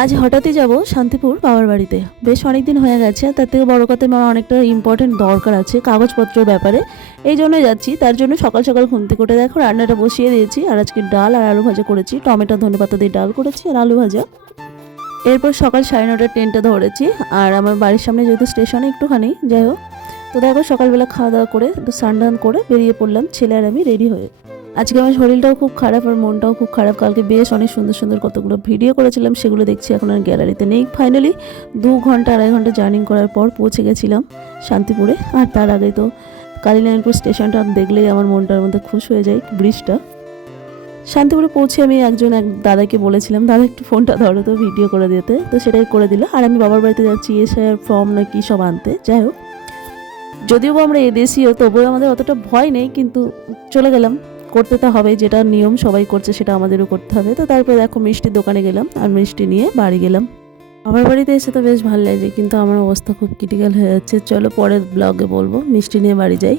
আজ হঠাৎই যাব শান্তিপুর বাবার বাড়িতে। বেশ অনেক দিন হয়ে গেছে, তার থেকে বড় কথা আমার অনেকটা ইম্পর্টেন্ট দরকার আছে, কাগজপত্রের ব্যাপারে। এই জন্যই যাচ্ছি। তার জন্য সকাল সকাল ঘুম থেকে উঠে দেখো, রান্নাটা বসিয়ে দিয়েছি। আর আজকে ডাল আর আলু ভাজা করেছি। টমেটো, ধনে পাতা দিয়ে ডাল করেছি আর আলু ভাজা। এরপর সকাল সাড়ে নটার ট্রেনটা ধরেছি। আর আমার বাড়ির সামনে যেহেতু স্টেশনে একটুখানি, যাই হোক। তো দেখো সকালবেলা খাওয়া দাওয়া করে, একটু স্নান করে বেরিয়ে পড়লাম। ছেলে আর আমি রেডি হয়ে। আজকে আমার শরীরটাও খুব খারাপ আর মনটাও খুব খারাপ। কালকে বেশ অনেক সুন্দর সুন্দর কতগুলো ভিডিও করেছিলাম, সেগুলো দেখছি এখন আর গ্যালারিতে নেই। ফাইনালি দু ঘণ্টা, আড়াই ঘণ্টা জার্নি করার পর পৌঁছে গেছিলাম শান্তিপুরে। আর তার আগে তো কালীনারায়ণপুর স্টেশনটা দেখলেই আমার মনটার মধ্যে খুশ হয়ে যায় ব্রিজটা। শান্তিপুরে পৌঁছে আমি একজন এক দাদাকে বলেছিলাম, দাদা, একটু ফোনটা ধরো তো ভিডিও করে দিতে। তো সেটাই করে দিল। আর আমি বাবার বাড়িতে যাচ্ছি, এসে ফর্ম না কি সব আনতে। যাই হোক, যদিও আমরা এদেশীয়, তবুও আমাদের অতটা ভয় নেই, কিন্তু চলে গেলাম। করতে তো হবে, যেটা নিয়ম সবাই করছে সেটা আমাদেরও করতে হবে। তো তারপরে দেখো মিষ্টির দোকানে গেলাম আর মিষ্টি নিয়ে বাড়ি গেলাম। আমার বাড়িতে এসে তো বেশ ভালো লাগছে, কিন্তু আমার অবস্থা খুব ক্রিটিক্যাল হয়ে যাচ্ছে। চলো পরের ব্লগে বলব, মিষ্টি নিয়ে বাড়ি যাই।